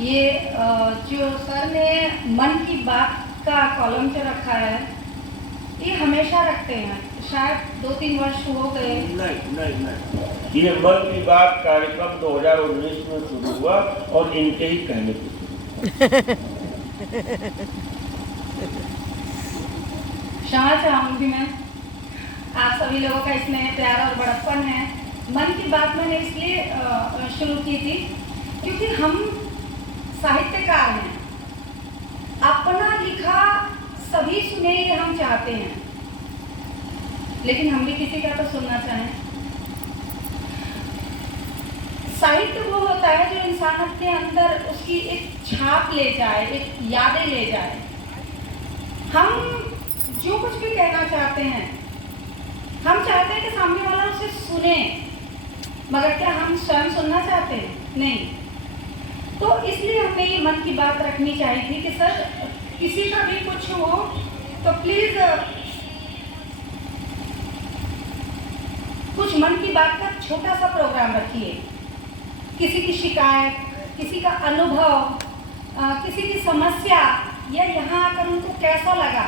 ये जो सर ने मन की बात का कॉलम जो रखा है, ये हमेशा रखते हैं, शायद 2-3 वर्ष हो गए। नहीं, ये मन की बात कार्यक्रम 2019 में शुरू हुआ और इनके ही कहने पे क्षमा चाहूंगी मैं, आप सभी लोगों का इसमें प्यार और बड़प्पन है। मन की बात मैंने इसलिए शुरू की थी क्योंकि हम साहित्यकार हैं, अपना लिखा सभी सुने ये हम चाहते हैं, लेकिन हम भी किसी का तो सुनना चाहें। साहित्य वो होता है जो इंसान अपने अंदर उसकी एक छाप ले जाए, एक यादें ले जाए। हम जो कुछ भी कहना चाहते हैं, हम चाहते हैं कि सामने वाला उसे सुने, मगर क्या हम स्वयं सुनना चाहते हैं? नहीं। तो इसलिए हमने ये मन की बात रखनी चाहिए थी कि सर किसी का भी कुछ हो तो प्लीज कुछ मन की बात का छोटा सा प्रोग्राम रखिए। किसी की शिकायत, किसी का अनुभव, किसी की समस्या, या यहाँ आकर उनको कैसा लगा,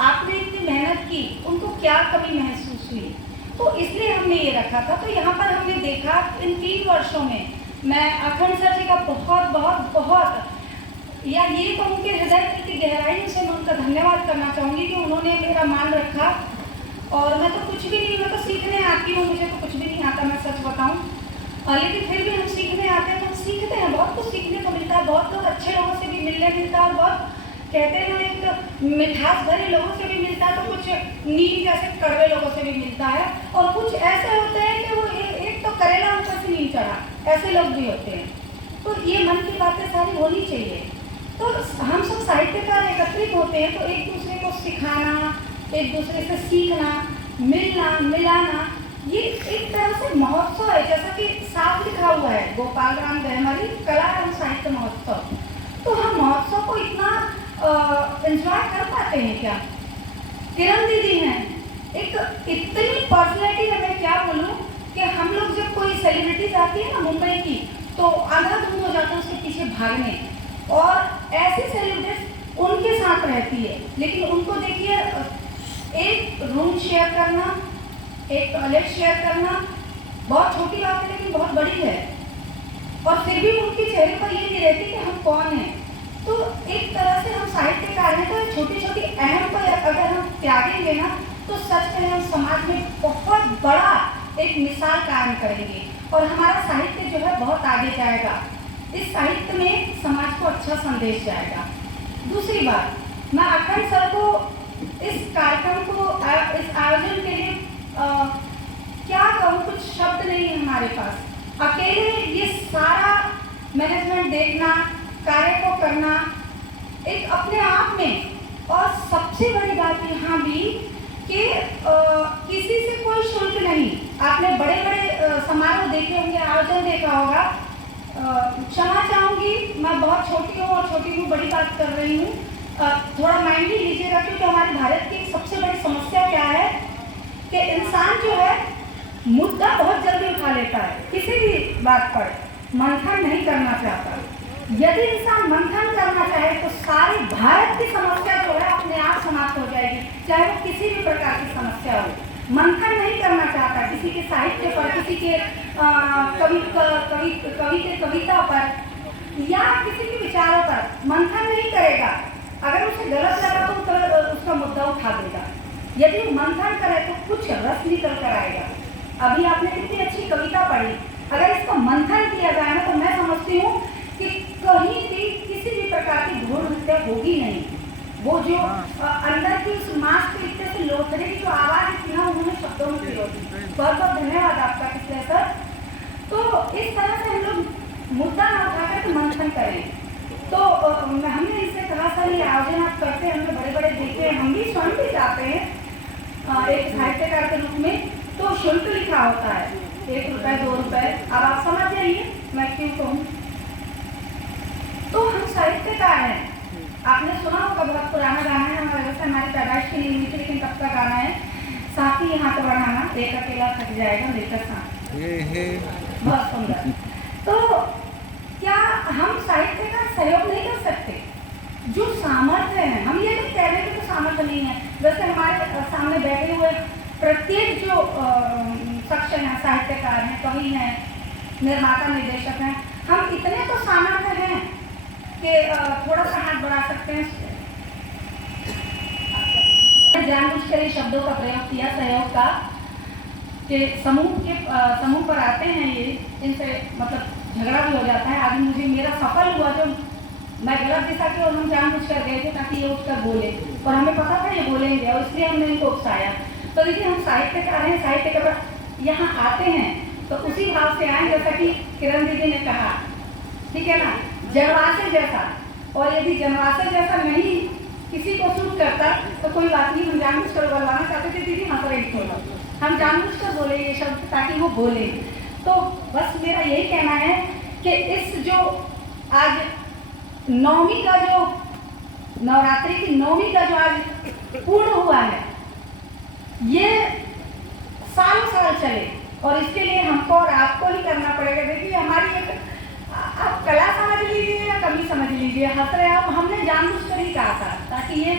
आपने इतनी मेहनत की, उनको क्या कमी महसूस हुई, तो इसलिए हमने ये रखा था। तो यहाँ पर हमने देखा इन 3 वर्षों में मैं अखंड सर जी का बहुत बहुत बहुत, या ये कहूँ कि हृदय की गहराई से मैं उनका धन्यवाद करना चाहूँगी कि उन्होंने मेरा मान रखा। और मैं तो कुछ भी नहीं, मैं तो सीखने आती हूँ, मुझे तो कुछ भी नहीं आता, मैं सच बताऊँ, लेकिन फिर भी हम सीखने आते हैं तो हम सीखते हैं, बहुत कुछ सीखने को मिलता है, बहुत लोग अच्छे लोगों से भी मिलने मिलता है, और बहुत कहते हैं एक मिठास भरे लोगों से भी मिलता है, तो कुछ नीम जैसे कड़वे लोगों से भी मिलता है, और कुछ ऐसे होते हैं कि वो एक तो करेला ऊपर से नीम चढ़ा, ऐसे लोग भी होते हैं। तो ये मन की बातें सारी होनी चाहिए। तो हम सब साहित्यकार एकत्रित होते हैं तो एक दूसरे को सिखाना, एक दूसरे से सीखना, मिलना मिलाना, ये एक तरह से महोत्सव है। जैसा कि साफ लिखा हुआ है गोपाल राम गहमरी कला एवं साहित्य महोत्सव, तो हम महोत्सव को इतना एंजॉय कर पाते हैं क्या? किरण दीदी हैं, एक इतनी पर्सनैलिटी है, मैं क्या बोलूँ कि हम लोग जब कोई सेलिब्रिटीज आती है ना मुंबई की, तो आधा धूम हो जाता है उसके पीछे भागने, और ऐसी सेलिब्रिटीज उनके साथ रहती है, लेकिन उनको देखिए एक रूम शेयर करना, एक टॉयलेट शेयर करना बहुत छोटी बात है, लेकिन बहुत बड़ी है, और फिर भी उनके चेहरे पर ये नहीं रहती कि हम कौन हैं। तो एक तरह से हम साहित्यकार हैं, तो छोटी छोटी अहम को अगर हम त्यागेंगे ना, तो सच में हम समाज में बहुत बड़ा एक मिसाल कायम करेंगे, और हमारा साहित्य जो है बहुत आगे जाएगा। इस साहित्य में समाज को अच्छा संदेश जाएगा। दूसरी बात, मैं अखंड सर को इस कार्यक्रम को, इस आयोजन के लिए क्या कहूँ, कुछ शब्द नहीं है हमारे पास। अकेले ये सारा मैनेजमेंट देखना, कार्य को करना एक अपने आप में, और सबसे बड़ी बात यहाँ भी कि किसी से कोई शुल्क नहीं। आपने बड़े बड़े समारोह देखे होंगे, आयोजन देखा होगा, क्षमा चाहूँगी मैं बहुत छोटी हूँ, और छोटी हूँ बड़ी बात कर रही हूँ, थोड़ा माइंडली लीजिएगा, क्योंकि हमारे भारत की सबसे बड़ी समस्या क्या है कि इंसान जो है मुद्दा बहुत जल्दी उठा लेता है, किसी भी बात पर मंथन नहीं करना चाहता। यदि इंसान मंथन करना चाहे तो सारे भारत की समस्या जो है अपने आप समाप्त हो जाएगी, चाहे वो किसी भी प्रकार की समस्या हो। मंथन नहीं करना चाहता किसी के साहित्य पर, किसी के कवि के कविता पर, या किसी के विचारों पर मंथन नहीं करेगा। अगर उसे गलत लगा तो उसका मुद्दा उठा देगा। यदि मंथन करे तो कुछ रस निकल कर आएगा। अभी आपने कितनी अच्छी कविता पढ़ी, अगर इसको मंथन किया जाए ना, तो मैं समझती हूँ कि कहीं भी किसी भी प्रकार की धूल हत्या होगी नहीं। वो जो अंदर की उस मांसपेशियों से लोथड़े की जो आवाज़ थी ना, उन्होंने शब्दों में पिरो दी। बहुत बहुत धन्यवाद आपका किसने सर। तो इस तरह से हम लोग मुद्दा न उठाकर तो मंथन करें। तो हमने इनसे कहा सर ये आयोजन आप करते हैं, हमने बड़े बड़े देखे हैं, हम भी स्वयं भी जाते हैं एक साहित्यकार के रूप में, तो शुल्क लिखा होता है 1 रुपये 2 रुपये। अब आप समझ जाइए मैं क्यों कहूँ। तो हम साहित्यकार हैं, आपने सुना होगा, बहुत पुराना गाना है हमारे, वैसे हमारी पैदाइश की नहीं हुई थी, लेकिन तब का गाना है, साथी यहाँ तो बढ़ाना, एक अकेला थक जाएगा मिलकर साथ। बहुत सुंदर। तो क्या हम साहित्य सहयोग नहीं कर सकते। जो सामर्थ्य है, हम ये नहीं कह रहे कि तो सामर्थ्य नहीं है। जैसे हमारे सामने बैठे हुए प्रत्येक जो शख्स हैं, साहित्यकार हैं, कवि हैं, निर्माता निर्देशक हैं, हम इतने तो सामर्थ्य हैं कि थोड़ा सा हाथ बढ़ा सकते हैं। जानबूझकर शब्दों का प्रयोग किया सहयोग का, कि समूह पर आते हैं ये, इनसे मतलब झगड़ा भी हो जाता है। आज मुझे मेरा सफल हुआ जो मैं गलत दिशा की और हम जानबूझकर गए थे ताकि ये उठकर बोले, और हमें पता था ये बोलेंगे और इसलिए हमने इनको उकसाया। तो देखिए, हम साहित्यकार हैं, साहित्य के बाद यहाँ आते हैं तो उसी भाव से आए, जैसा कि किरण दीदी ने कहा, ठीक है ना, जनवासे जैसा। और यदि जनवासे जैसा नहीं किसी को सूट करता तो कोई बात नहीं, हम जानबूझकर बोलवाना चाहते थे। दीदी हंस रही थी, हम जानबूझकर बोले ये शब्द ताकि वो बोले। तो बस मेरा यही कहना है कि इस जो आज नवमी का जो नवरात्रि की नवमी का जो आज पूर्ण हुआ है, ये सालों साल चले, और इसके लिए हमको और आपको ही करना पड़ेगा। देखिए, हमारी एक आप कला समझ लीजिए या कमी समझ लीजिए, हंस रहे आप, हमने जानबूझकर ही कहा था ताकि ये